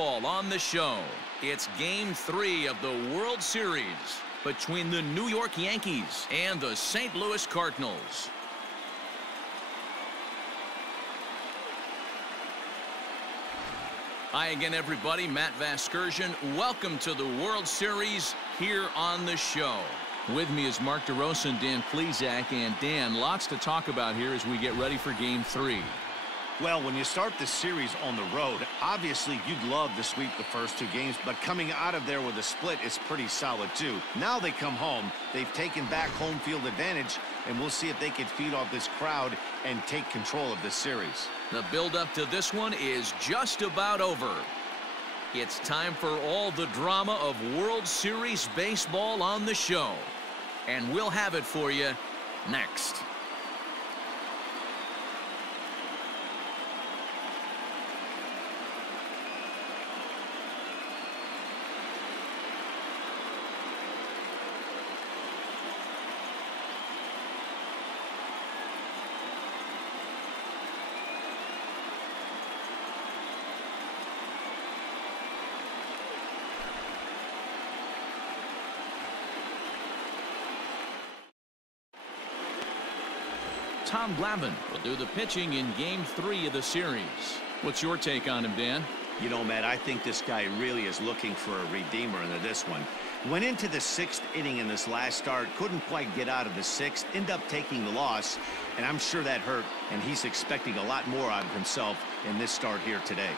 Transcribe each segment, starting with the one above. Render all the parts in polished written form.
baseball on the show. It's Game 3 of the World Series between the New York Yankees and the St. Louis Cardinals. Hi again, everybody. Matt Vasgersian. Welcome to the World Series here on the show. With me is Mark DeRosa and Dan Plesac. And Dan, lots to talk about here as we get ready for Game 3. Well, when you start the series on the road, obviously you'd love to sweep the first 2 games, but coming out of there with a split is pretty solid too. Now they come home, they've taken back home field advantage, and we'll see if they can feed off this crowd and take control of this series. The build-up to this one is just about over. It's time for all the drama of World Series baseball on the show. And we'll have it for you next. Tom Glavine will do the pitching in Game 3 of the series. What's your take on him, Dan? You know, Matt, I think this guy really is looking for a redeemer into this one. Went into the 6th inning in this last start, couldn't quite get out of the 6th, ended up taking the loss, and I'm sure that hurt, and he's expecting a lot more out of himself in this start here today.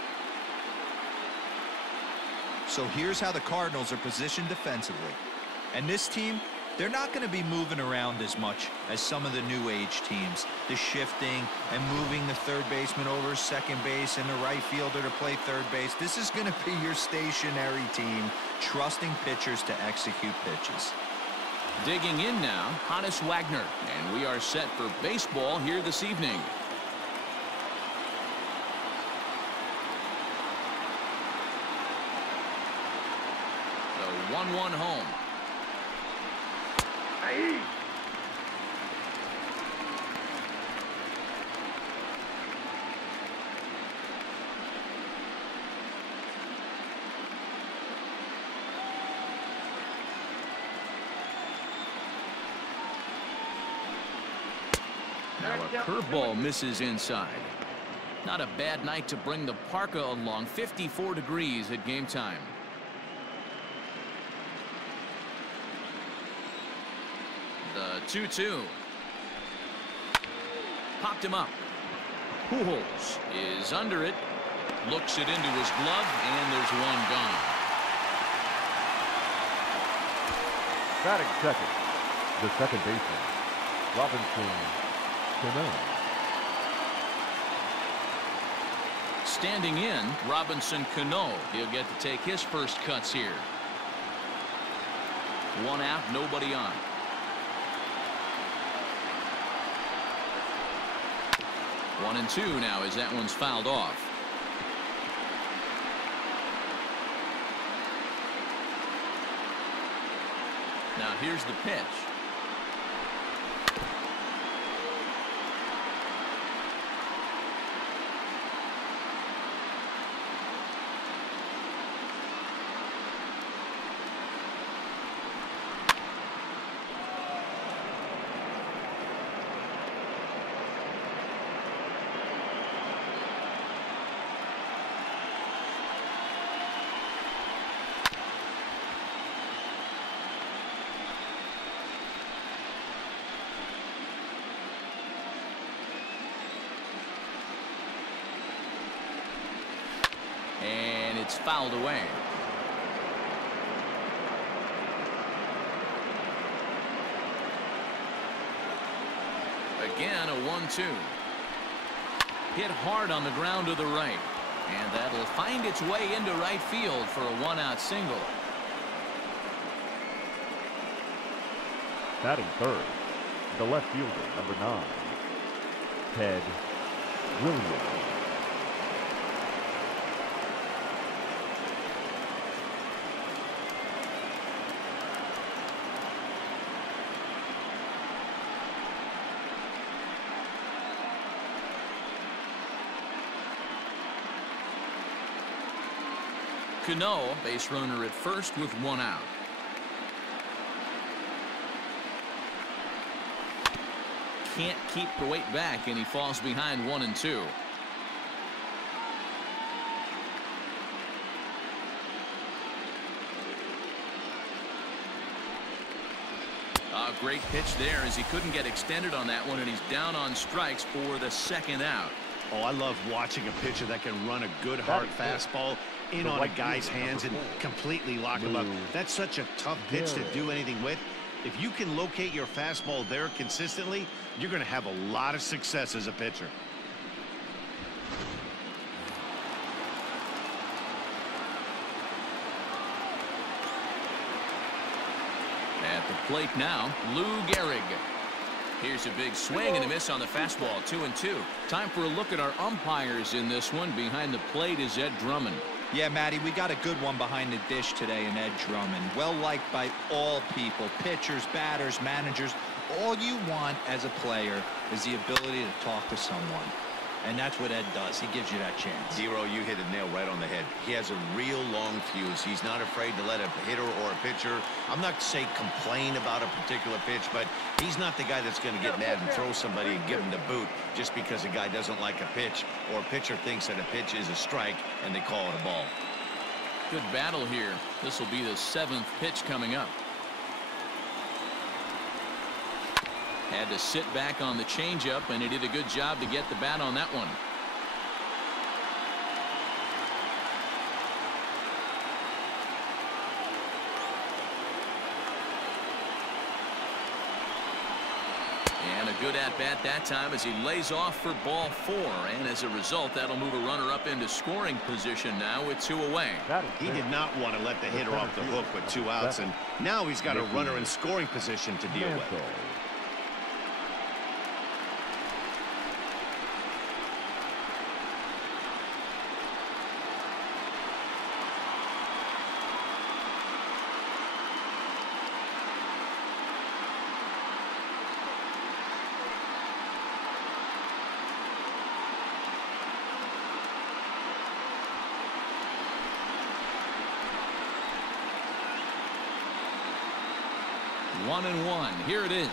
So here's how the Cardinals are positioned defensively. And this team, they're not going to be moving around as much as some of the new age teams. The shifting and moving the third baseman over second base and the right fielder to play third base. This is going to be your stationary team, trusting pitchers to execute pitches. Digging in now, Hannes Wagner, and we are set for baseball here this evening. The 1-1 home. Now a curveball misses inside. Not a bad night to bring the parka along. 54 degrees at game time. The 2-2. Popped him up. Pujols is under it. Looks it into his glove, and there's one gone. Batting second, the second baseman, Robinson Cano. Standing in, Robinson Cano. He'll get to take his first cuts here. 1 out, nobody on. 1-2 now as that one's fouled off. Now here's the pitch. And it's fouled away. Again, a 1-2. Hit hard on the ground to the right. And that'll find its way into right field for a 1-out single. Batting third, the left fielder, number 9, Ted Williams. Cano, base runner at first with 1 out. Can't keep the weight back, and he falls behind 1-2. A great pitch there as he couldn't get extended on that one, and he's down on strikes for the 2nd out. Oh, I love watching a pitcher that can run a good hard fastball in on a guy's hands and completely lock him up. That's such a tough pitch to do anything with. If you can locate your fastball there consistently, you're going to have a lot of success as a pitcher. At the plate now, Lou Gehrig. Here's a big swing and a miss on the fastball, 2-2. Time for a look at our umpires in this one. Behind the plate is Ed Drummond. Yeah, Matty, we got a good one behind the dish today in Ed Drummond. Well liked by all people, pitchers, batters, managers. All you want as a player is the ability to talk to someone. And that's what Ed does. He gives you that chance. Zero, you hit a nail right on the head. He has a real long fuse. He's not afraid to let a hitter or a pitcher, I'm not to say complain about a particular pitch, but he's not the guy that's going to get mad and throw somebody and give him the boot just because a guy doesn't like a pitch or a pitcher thinks that a pitch is a strike and they call it a ball. Good battle here. This will be the 7th pitch coming up. Had to sit back on the changeup, and he did a good job to get the bat on that one. And a good at-bat that time as he lays off for ball 4. And as a result, that'll move a runner up into scoring position now with 2 away. He did not want to let the hitter off the hook with 2 outs, and now he's got a runner in scoring position to deal with. 1-1. Here it is.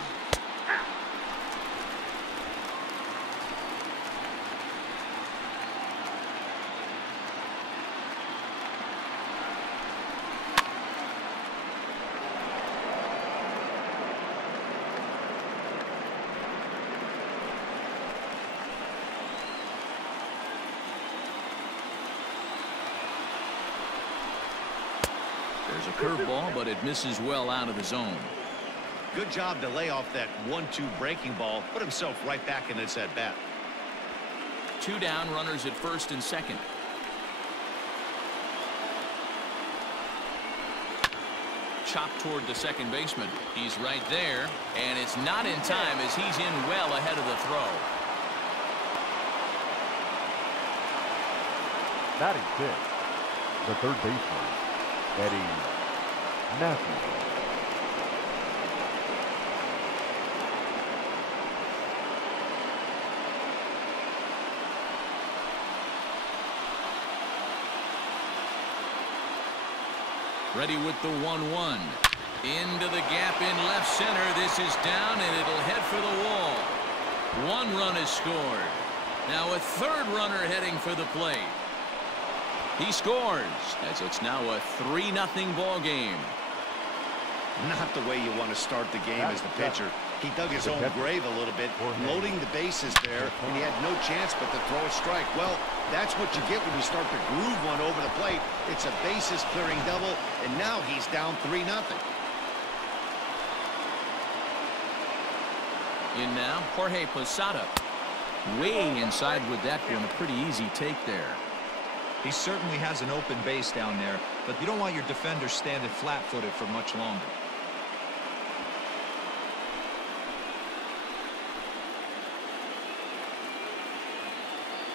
There's a curveball, but it misses well out of the zone. Good job to lay off that 1-2 breaking ball, put himself right back in this at bat. 2 down, runners at first and second. Chopped toward the second baseman. He's right there, and it's not in time as he's in well ahead of the throw. Batting 6, the third baseman, Eddie Matthews. Ready with the 1-1. Into the gap in left center. This is down, and it'll head for the wall. 1 run is scored. Now a 3rd runner heading for the plate. He scores as it's now a 3-0 ball game. Not the way you want to start the game as the pitcher. He dug his own grave a little bit, loading the bases there, and he had no chance but to throw a strike. Well, that's what you get when you start to groove one over the plate. It's a bases clearing double, and now he's down 3-0. In now, Jorge Posada. Way inside with that one. A pretty easy take there. He certainly has an open base down there, but you don't want your defender standing flat-footed for much longer.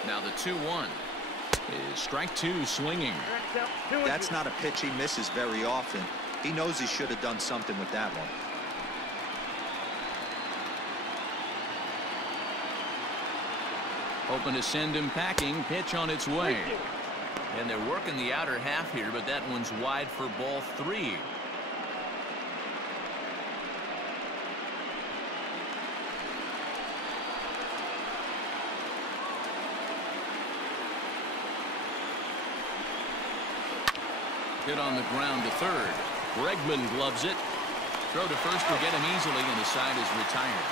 Now the 2-1 is strike 2 swinging. That's not a pitch he misses very often. He knows he should have done something with that one. Hoping to send him packing. Pitch on its way. And they're working the outer half here, but that one's wide for ball 3. Hit on the ground to third. Bregman gloves it. Throw to first will get him easily, and the side is retired.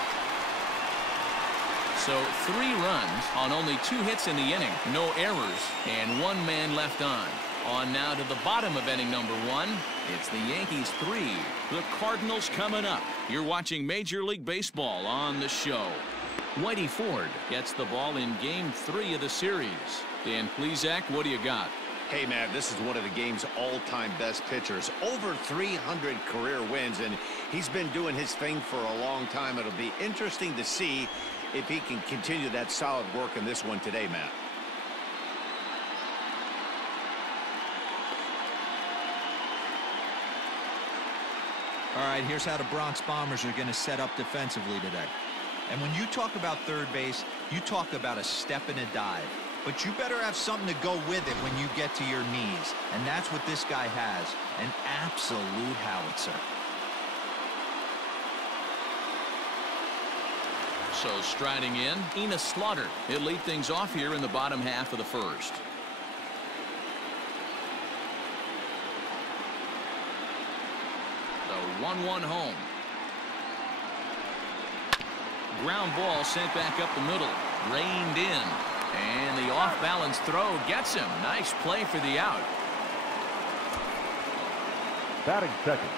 So 3 runs on only 2 hits in the inning. No errors, and 1 man left on. On now to the bottom of inning number 1. It's the Yankees 3. The Cardinals coming up. You're watching Major League Baseball on the show. Whitey Ford gets the ball in game 3 of the series. Dan Plesac, what do you got? Hey, man, this is one of the game's all-time best pitchers. Over 300 career wins, and he's been doing his thing for a long time. It'll be interesting to see if he can continue that solid work in this one today, Matt. All right, here's how the Bronx Bombers are going to set up defensively today. And when you talk about third base, you talk about a step and a dive. But you better have something to go with it when you get to your knees. And that's what this guy has, an absolute howitzer. So striding in, Enos Slaughter. He'll lead things off here in the bottom half of the first. The 1-1 home. Ground ball sent back up the middle. Reined in. And the off-balance throw gets him. Nice play for the out. Batting second,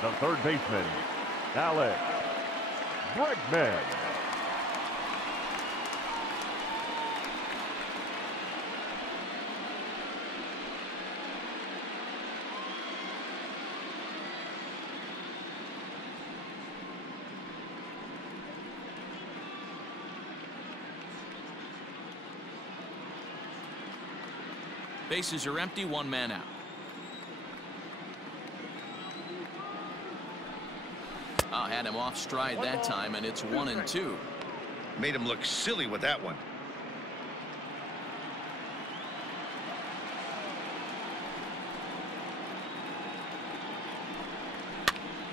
the third baseman, Alex Bregman. Bases are empty, 1 man out. Had him off stride that time, and it's 1-2. Made him look silly with that one.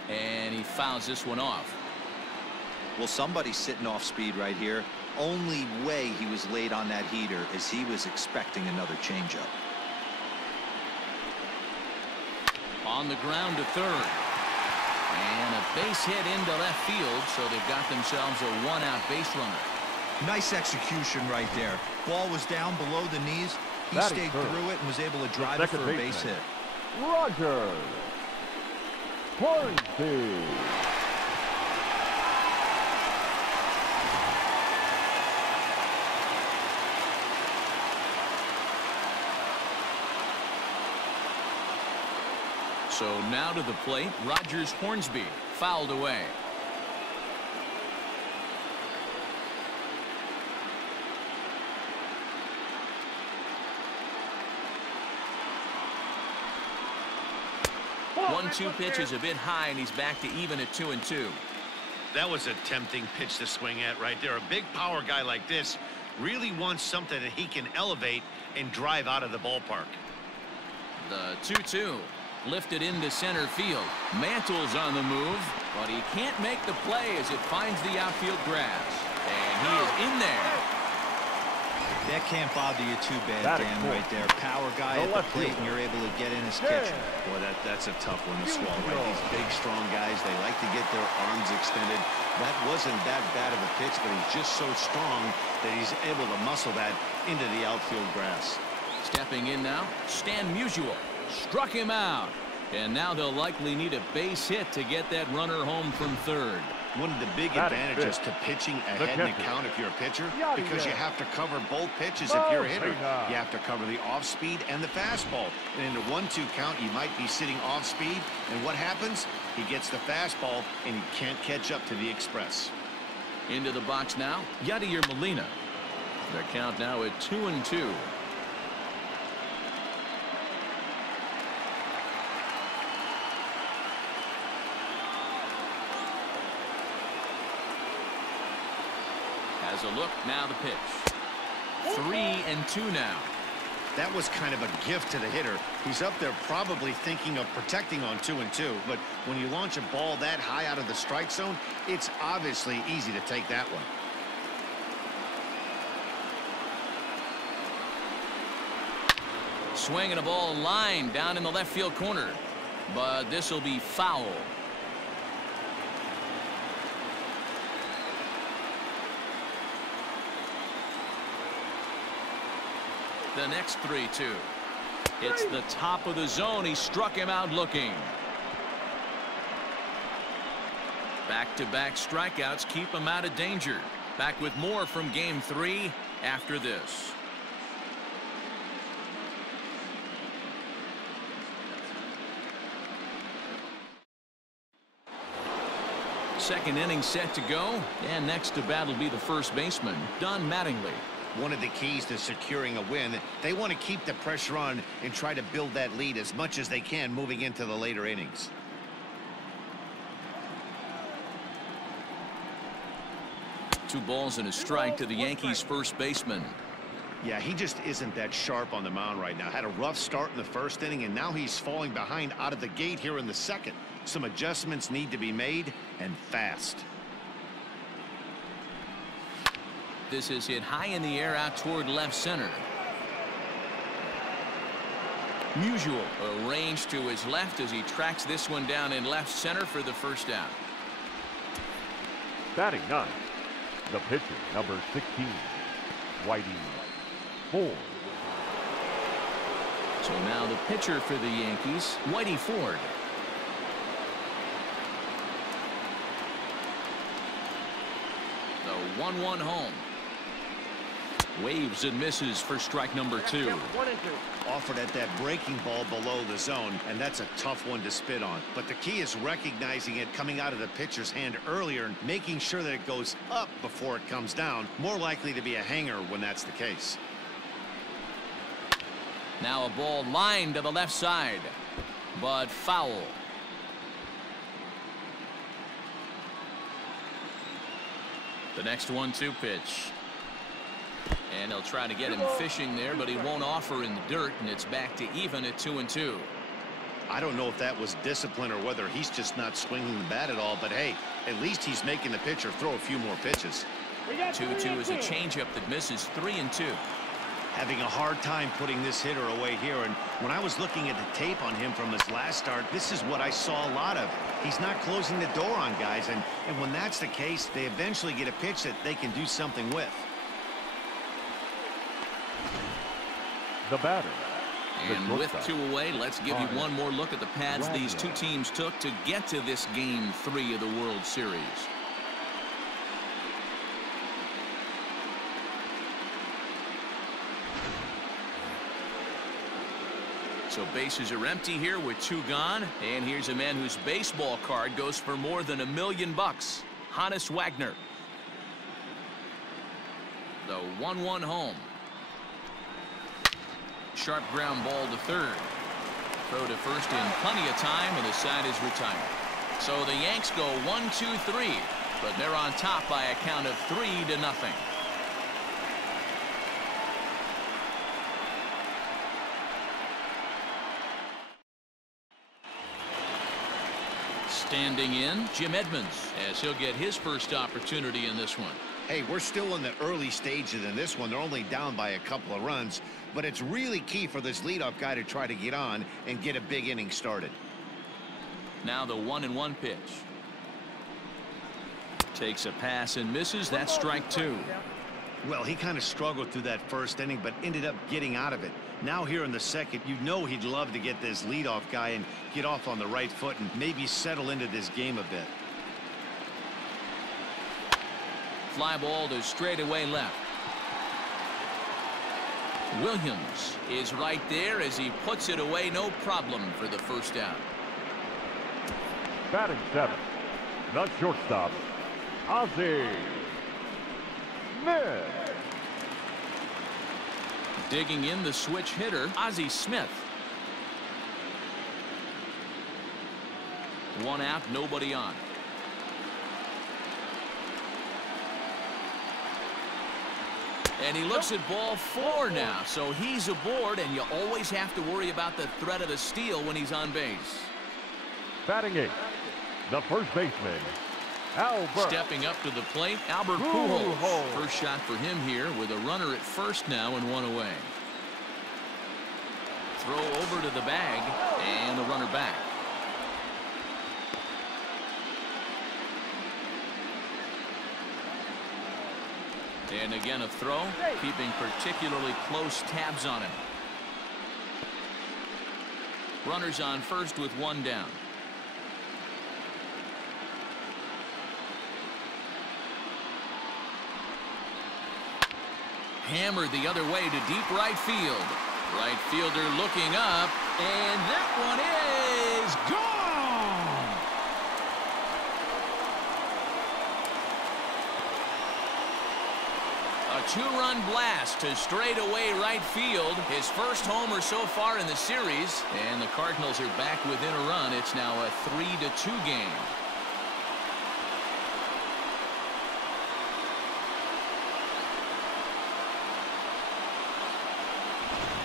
And he fouls this one off. Well, somebody's sitting off speed right here. Only way he was late on that heater is he was expecting another changeup. On the ground to third. And a base hit into left field, so they've got themselves a 1-out base runner. Nice execution right there. Ball was down below the knees. He stayed through it and was able to drive it for a base hit. Roger Hornsby. So now to the plate, Rogers Hornsby, fouled away. One-two pitch is a bit high, and he's back to even at 2-2. That was a tempting pitch to swing at right there. A big power guy like this really wants something that he can elevate and drive out of the ballpark. The 2-2. Lifted into center field. Mantle's on the move, but he can't make the play as it finds the outfield grass. And he is in there. That can't bother you too bad, Dan, right there. Power guy at the plate, and you're able to get in his kitchen. Boy, that's a tough one to swallow. Right? These big, strong guys, they like to get their arms extended. That wasn't that bad of a pitch, but he's just so strong that he's able to muscle that into the outfield grass. Stepping in now, Stan Musial. Struck him out. And now they'll likely need a base hit to get that runner home from third. One of the big advantages to pitching ahead in the count if you're a pitcher, because you have to cover both pitches if you're a hitter. You have to cover the off speed and the fastball. And in the 1-2 count, you might be sitting off speed. And what happens? He gets the fastball, and he can't catch up to the express. Into the box now, Yadier Molina. The count now at 2-2. Has a look, now the pitch. 3-2 now. That was kind of a gift to the hitter. He's up there probably thinking of protecting on 2-2, but when you launch a ball that high out of the strike zone, it's obviously easy to take that one. Swinging a ball line down in the left field corner, but this will be foul. The next 3-2. It's the top of the zone. He struck him out looking. Back-to-back strikeouts keep him out of danger. Back with more from Game 3 after this. Second inning set to go, and next to bat will be the first baseman, Don Mattingly. One of the keys to securing a win, they want to keep the pressure on and try to build that lead as much as they can moving into the later innings. Two balls and a strike to the Yankees first baseman. Yeah, he just isn't that sharp on the mound right now. Had a rough start in the first inning, and now he's falling behind out of the gate here in the second. Some adjustments need to be made, and fast. This is hit high in the air out toward left center. Musial arranged to his left as he tracks this one down in left center for the first out. Batting ninth, the pitcher, number 16, Whitey Ford. So now the pitcher for the Yankees, Whitey Ford. The 1-1 home. Waves and misses for strike number 2. Offered at that breaking ball below the zone, and that's a tough one to spit on. But the key is recognizing it coming out of the pitcher's hand earlier and making sure that it goes up before it comes down. More likely to be a hanger when that's the case. Now a ball lined to the left side, but foul. The next 1-2 pitch. And they'll try to get him fishing there, but he won't offer in the dirt, and it's back to even at 2-2. I don't know if that was discipline or whether he's just not swinging the bat at all, but hey, at least he's making the pitcher throw a few more pitches. 2-2 is a changeup that misses 3-2. Having a hard time putting this hitter away here, and when I was looking at the tape on him from his last start, this is what I saw a lot of. He's not closing the door on guys, and when that's the case, they eventually get a pitch that they can do something with. The batter. And with 2 away, let's give you one more look at the paths these two teams took to get to this Game 3 of the World Series. So bases are empty here with 2 gone. And here's a man whose baseball card goes for more than $1 million. Honus Wagner. The 1-1 home. Sharp ground ball to third. Throw to first in plenty of time, and the side is retired. So the Yanks go 1-2-3, but they're on top by a count of 3-0. Standing in, Jim Edmonds, as he'll get his first opportunity in this one. Hey, we're still in the early stages in this one. They're only down by a couple of runs, but it's really key for this leadoff guy to try to get on and get a big inning started. Now the 1-1 pitch. Takes a pass and misses. That's strike 2. Well, he kind of struggled through that first inning, but ended up getting out of it. Now here in the second, you know he'd love to get this leadoff guy and get off on the right foot and maybe settle into this game a bit. Fly ball to straightaway left. Williams is right there as he puts it away, no problem for the first out. Batting 7th, the shortstop, Ozzie Smith. Digging in the switch hitter, Ozzie Smith. 1 out, nobody on. And he looks at ball 4 now, so he's aboard, and you always have to worry about the threat of the steal when he's on base. Batting 8, the first baseman, Albert. Stepping up to the plate, Albert Pujols. First shot for him here with a runner at first now and 1 away. Throw over to the bag, and the runner back. And again a throw, keeping particularly close tabs on him. Runners on first with 1 down. Hammered the other way to deep right field. Right fielder looking up, and that one is gone! A 2-run blast to straightaway right field. His first homer so far in the series. And the Cardinals are back within a run. It's now a 3-2 game.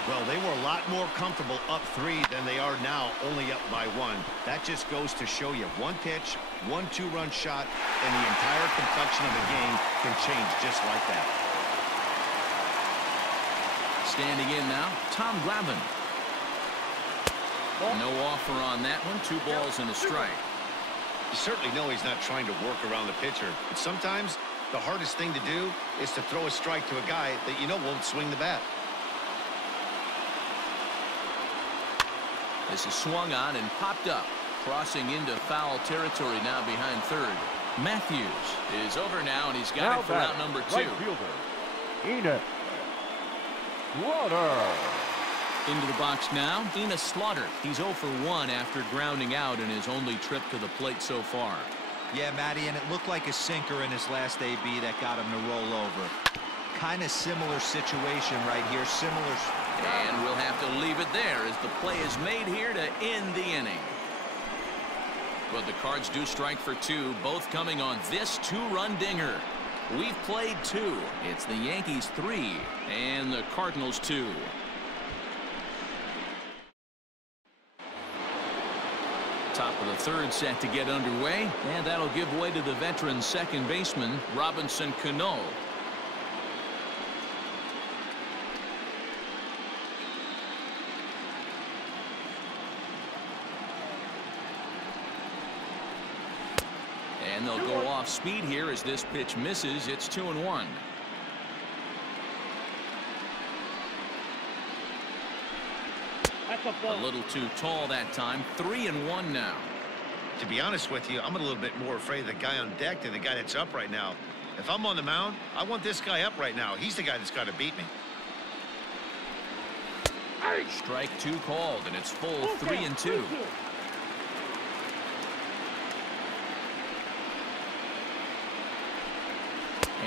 Well, they were a lot more comfortable up 3 than they are now, only up by 1. That just goes to show you 1 pitch, 1 2-run shot, and the entire complexion of the game can change just like that. Standing in now, Tom Glavine. No offer on that one. 2 balls and a strike. You certainly know he's not trying to work around the pitcher, but sometimes the hardest thing to do is to throw a strike to a guy that you know won't swing the bat. This is swung on and popped up, crossing into foul territory now behind third. Matthews is over now, and he's got it for out number 2. Right fielder, Enos Slaughter. Into the box now, Enos Slaughter. He's 0 for 1 after grounding out in his only trip to the plate so far. Yeah, Matty, and it looked like a sinker in his last AB that got him to roll over. Kind of similar situation right here, similar. And we'll have to leave it there as the play is made here to end the inning. But the Cards do strike for 2, both coming on this 2-run dinger. We've played 2. It's the Yankees 3 and the Cardinals 2. Top of the third set to get underway, and that'll give way to the veteran second baseman Robinson Cano. And they'll go off speed here as this pitch misses. It's 2-1. A little too tall that time. 3-1 now. To be honest with you, I'm a little bit more afraid of the guy on deck than the guy that's up right now. If I'm on the mound, I want this guy up right now. He's the guy that's got to beat me. Strike 2 called, and it's full 3-2.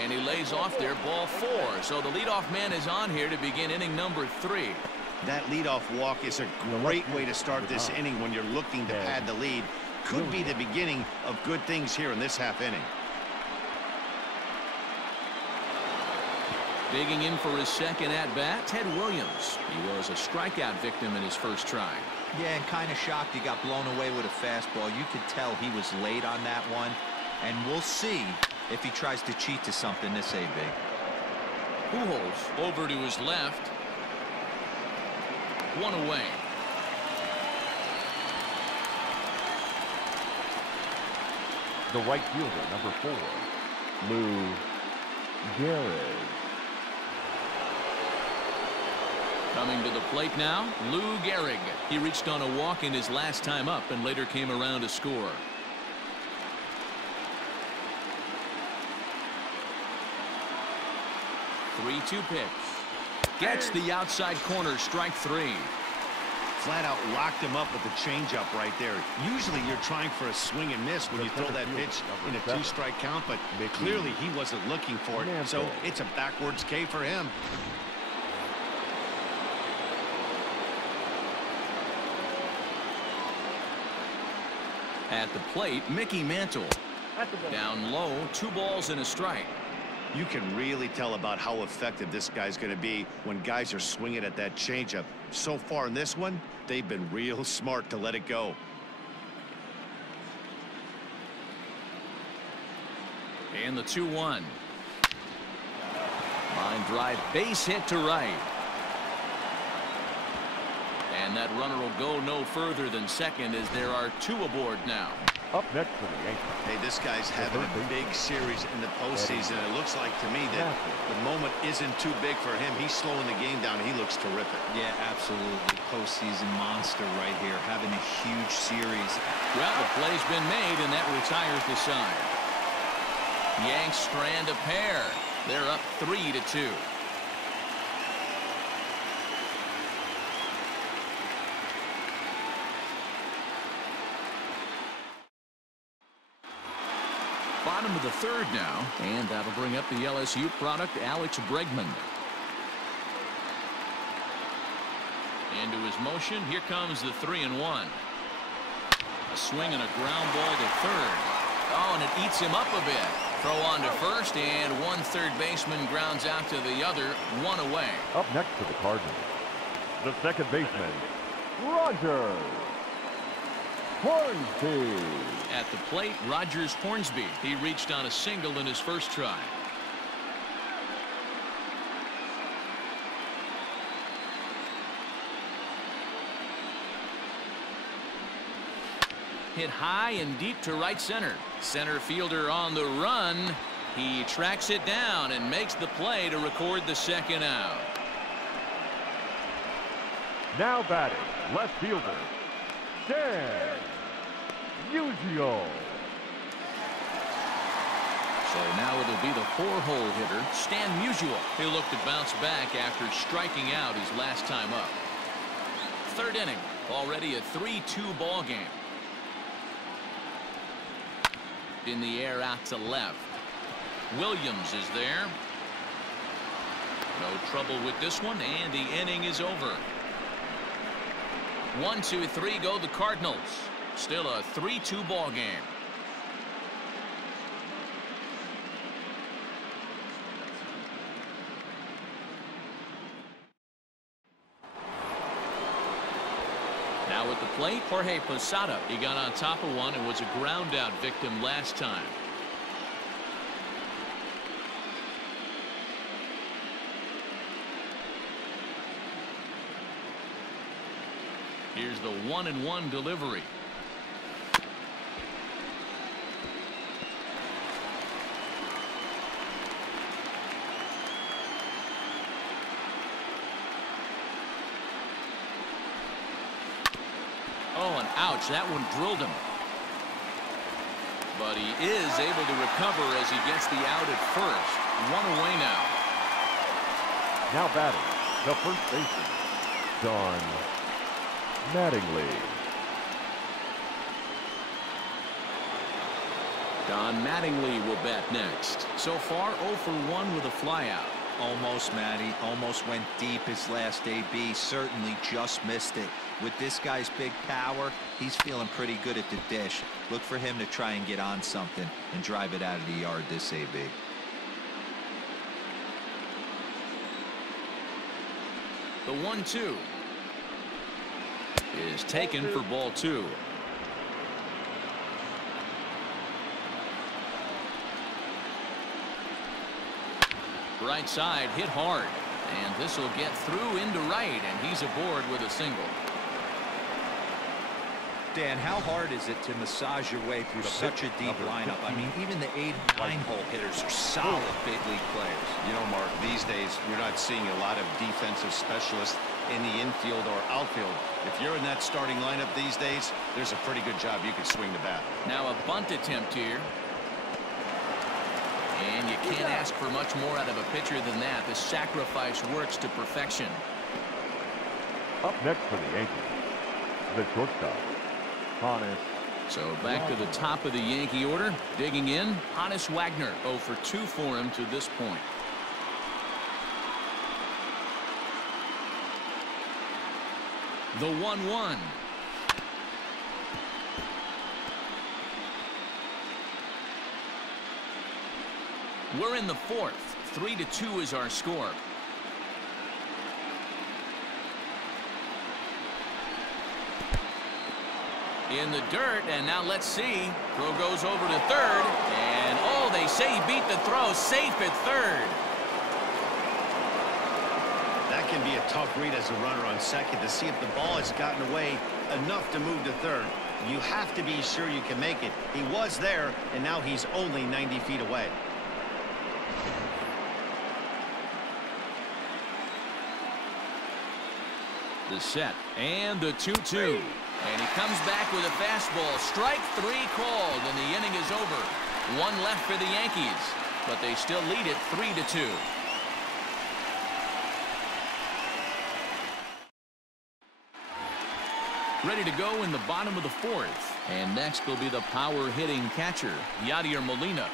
And he lays off there, ball 4. So the leadoff man is on here to begin inning number 3. That leadoff walk is a great way to start this inning when you're looking to pad the lead. Could be the beginning of good things here in this half inning. Digging in for his second at-bat, Ted Williams. He was a strikeout victim in his first try. Yeah, and kind of shocked he got blown away with a fastball. You could tell he was late on that one. And we'll see if he tries to cheat to something this AB. Pujols over to his left. 1 away. The right fielder, number 4, Lou Gehrig. Coming to the plate now, Lou Gehrig. He reached on a walk in his last time up and later came around to score. Three-two pitch. Gets the outside corner, strike 3. Flat out locked him up with the changeup right there. Usually you're trying for a swing and miss when you throw that pitch in a 2-strike count, but clearly he wasn't looking for it, so it's a backwards K for him. At the plate, Mickey Mantle. Down low, 2 balls and a strike. You can really tell about how effective this guy's going to be when guys are swinging at that changeup. So far in this one, they've been real smart to let it go. And the 2-1. Line drive, base hit to right. And that runner will go no further than second as there are 2 aboard now. Up next for the Yankees. Hey, this guy's having a big series in the postseason. It looks like to me that the moment isn't too big for him. He's slowing the game down. He looks terrific. Yeah, absolutely. Postseason monster right here, having a huge series. Well, the play's been made, and that retires the side. Yanks strand a pair. They're up 3-2. Bottom of the 3rd now, and that'll bring up the LSU product, Alex Bregman. Into his motion, here comes the 3-1. A swing and a ground ball to 3rd. Oh, and it eats him up a bit. Throw on to 1st, and 1 third baseman grounds out to the other, 1 away. Up next for the Cardinals, the second baseman, Roger Hornsby. At the plate, Rogers Hornsby. He reached on a single in his first try. Hit high and deep to right center. Center fielder on the run. He tracks it down and makes the play to record the 2nd out. Now batting, left fielder, Stan Musial. So now it'll be the 4-hole hitter, Stan Musial. He'll look to bounce back after striking out his last time up. 3rd inning, already a 3-2 ball game. In the air out to left. Williams is there. No trouble with this one, and the inning is over. 1, 2, 3 go the Cardinals. Still a 3-2 ball game. Now at the plate, Jorge Posada. He got on top of one and was a ground out victim last time. Here's the 1-1 delivery. Oh, and ouch, that one drilled him. But he is able to recover as he gets the out at first. 1 away now. Now batting, the first baseman, Don Mattingly. Don Mattingly will bat next. So far 0 for 1 with a flyout. Almost, Matty. Almost went deep his last AB. Certainly just missed it. With this guy's big power, he's feeling pretty good at the dish. Look for him to try and get on something and drive it out of the yard this AB. The 1-2 is taken for ball 2. Right side hit hard, and this will get through into right, and he's aboard with a single. Dan, how hard is it to massage your way through such a deep lineup? I mean, even the 8 and 9-hole hitters are solid big league players. You know, Mark, these days you're not seeing a lot of defensive specialists in the infield or outfield. If you're in that starting lineup these days, there's a pretty good job you can swing the bat. Now a bunt attempt here. And you can't ask for much more out of a pitcher than that. The sacrifice works to perfection. Up next for the Yankees, the shortstop, Honus. So back to the top of the Yankee order. Digging in, Honus Wagner. 0 for 2 for him to this point. The 1-1. We're in the fourth. 3-2 is our score. In the dirt, and now let's see. Throw goes over to third, and oh, they say he beat the throw. Safe at third. That can be a tough read as a runner on second to see if the ball has gotten away enough to move to third. You have to be sure you can make it. He was there, and now he's only 90 feet away. The set, and the 2-2. And he comes back with a fastball. Strike three called, and the inning is over. One left for the Yankees, but they still lead it 3-2. Ready to go in the bottom of the fourth. And next will be the power-hitting catcher, Yadier Molina.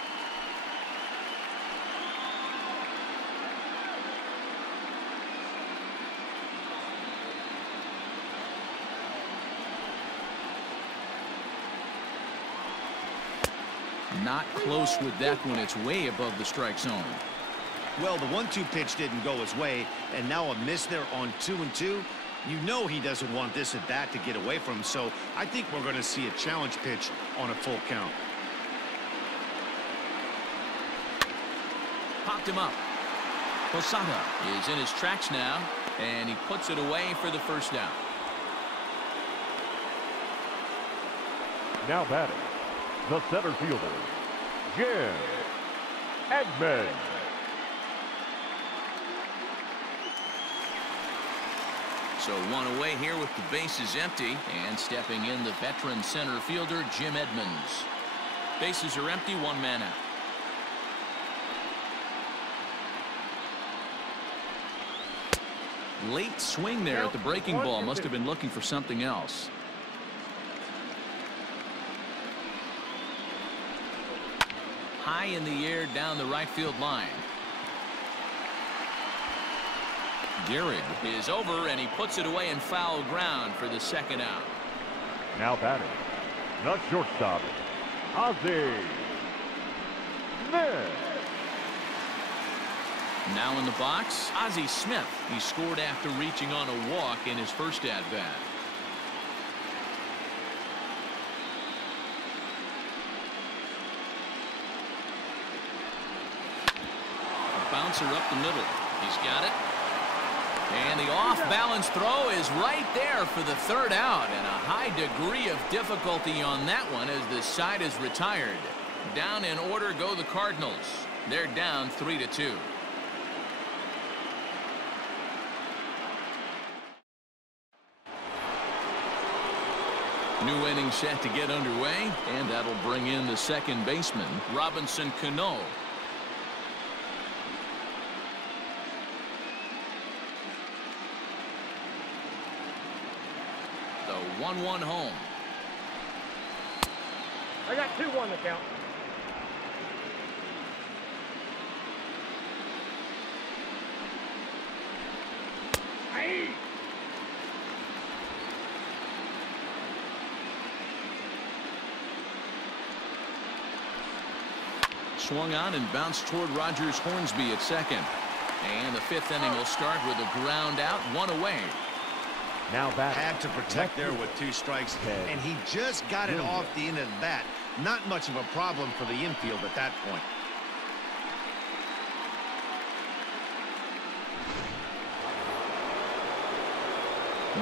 Not close with that one. It's way above the strike zone. Well, the 1-2 pitch didn't go his way, and now a miss there on 2-2. You know he doesn't want this at bat to get away from him, so I think we're going to see a challenge pitch on a full count. Popped him up. Posada is in his tracks now, and he puts it away for the first down. Now batting, the center fielder, Jim Eggman. So one away here with the bases empty, and stepping in the veteran center fielder, Jim Edmonds. Bases are empty, one man out. Late swing there at the breaking ball. Must have been looking for something else. High in the air down the right field line. Gehrig is over, and he puts it away in foul ground for the second out. Now batting, the shortstop, Ozzie Smith. Now in the box, Ozzie Smith. He scored after reaching on a walk in his first at-bat. A bouncer up the middle. He's got it. And the off-balance throw is right there for the third out, and a high degree of difficulty on that one as the side is retired. Down in order go the Cardinals. They're down 3-2. New inning set to get underway, and that'll bring in the second baseman, Robinson Cano. The 1-1 home. I got 2-1 to count. Hey! Swung on and bounced toward Rogers Hornsby at second. And the fifth inning will start with a ground out, one away. Now batting. Had to protect there with 2 strikes, and he just got it off the end of the bat. Not much of a problem for the infield at that point.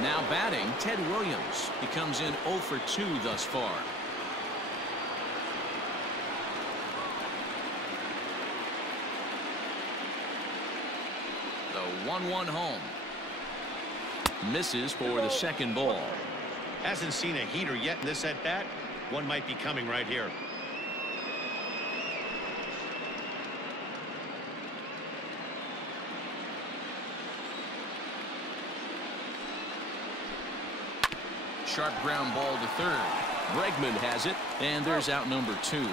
Now batting, Ted Williams. He comes in 0 for 2 thus far. The 1-1 home. Misses for the second ball. Hasn't seen a heater yet in this at bat. One might be coming right here. Sharp ground ball to third. Bregman has it, and there's out number 2.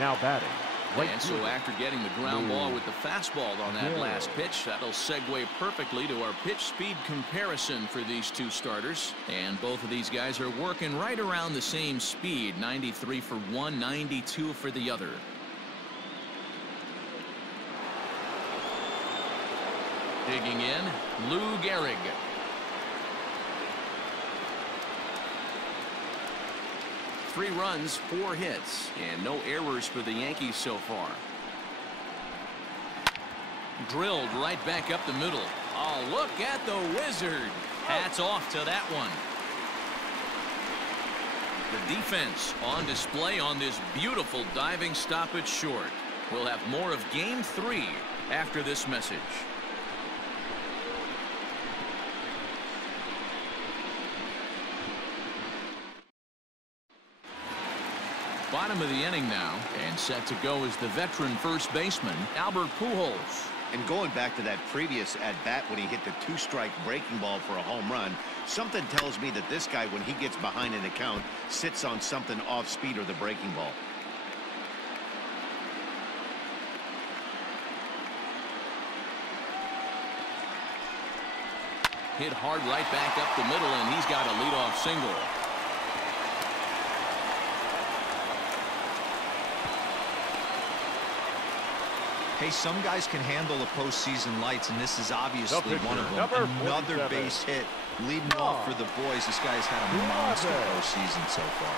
Now batting, And so after getting the ground ball with the fastball on that last pitch, that'll segue perfectly to our pitch speed comparison for these two starters. And both of these guys are working right around the same speed, 93 for one, 92 for the other. Digging in, Lou Gehrig. Three runs, 4 hits, and no errors for the Yankees so far. Drilled right back up the middle. Oh, look at the Wizard. Hats off to that one. The defense on display on this beautiful diving stop at short. We'll have more of Game 3 after this message. Bottom of the inning now, and set to go is the veteran first baseman, Albert Pujols. And going back to that previous at-bat when he hit the 2-strike breaking ball for a home run, something tells me that this guy, when he gets behind an account, sits on something off speed or the breaking ball. Hit hard right back up the middle, and he's got a leadoff single. Hey, some guys can handle the postseason lights, and this is obviously one of them. Another base hit leading off for the boys. This guy's had a monster postseason so far.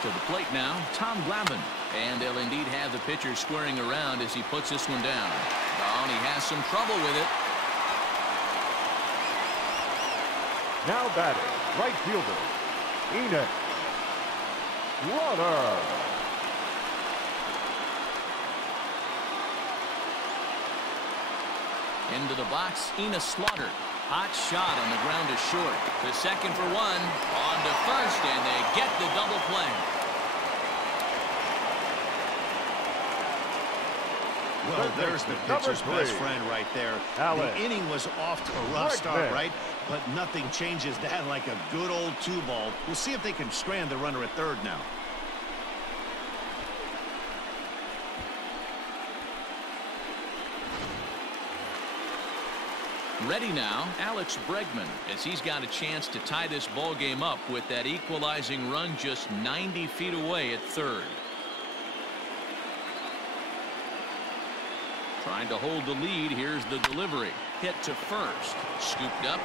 To the plate now, Tom Glavine. And they'll indeed have the pitcher squaring around as he puts this one down. Oh, and he has some trouble with it. Now batting, right fielder, Enoch Slaughter. Into the box, Enoch Slaughter. Hot shot on the ground to short. To second for one. On to first, and they get the double play. Well, there's the pitcher's best friend right there. The inning was off to a rough start, right? But nothing changes that like a good old 2-ball. We'll see if they can strand the runner at third now. Ready now, Alex Bregman, as he's got a chance to tie this ball game up with that equalizing run just 90 feet away at third. Trying to hold the lead. Here's the delivery. Hit to first. Scooped up.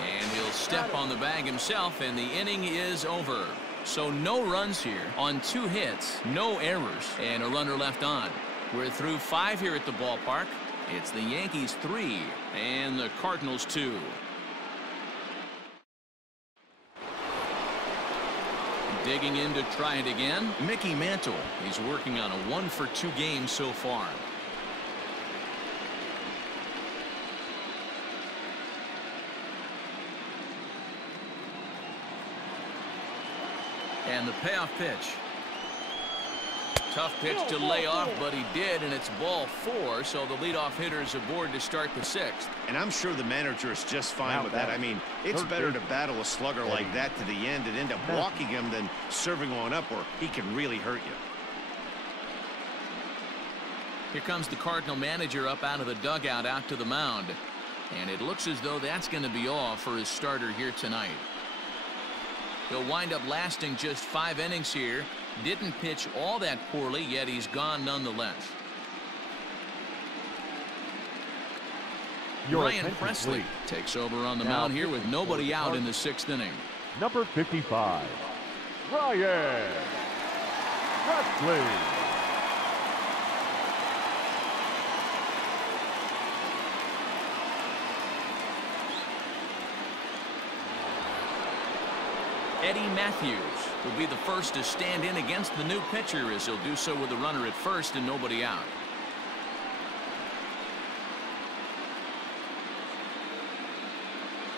And he'll step on the bag himself, and the inning is over. So no runs here on 2 hits, no errors, and a runner left on. We're through 5 here at the ballpark. It's the Yankees 3 and the Cardinals 2. Digging in to try it again, Mickey Mantle. He's working on a 1-for-2 game so far. And the payoff pitch. Tough pitch to lay off, but he did, and it's ball 4, so the leadoff hitter is aboard to start the 6th. And I'm sure the manager is just fine with that. I mean, it's better to battle a slugger like that to the end and end up walking him than serving one up where he can really hurt you. Here comes the Cardinal manager up out of the dugout out to the mound. And it looks as though that's going to be all for his starter here tonight. He'll wind up lasting just 5 innings here. Didn't pitch all that poorly, yet he's gone nonetheless. Ryan Presley takes over on the mound here with nobody out in the 6th inning. Number 55, Ryan Presley. Eddie Matthews will be the first to stand in against the new pitcher, as he'll do so with a runner at first and nobody out.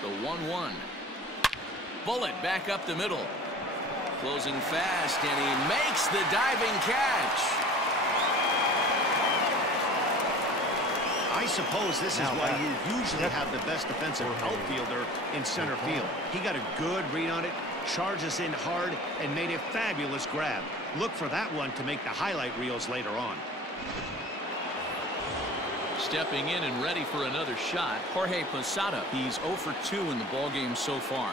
The 1-1. Bullet back up the middle. Closing fast, and he makes the diving catch. I suppose this is Now why back. you usually have the best defensive outfielder in center field. He got a good read on it, charges in hard, and made a fabulous grab. Look for that one to make the highlight reels later on. Stepping in and ready for another shot, Jorge Posada. He's 0 for 2 in the ballgame so far.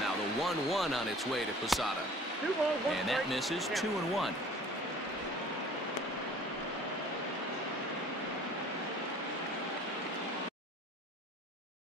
Now the 1-1 on its way to Posada. 2 balls, 1 And that strike. misses. Count. 2-1.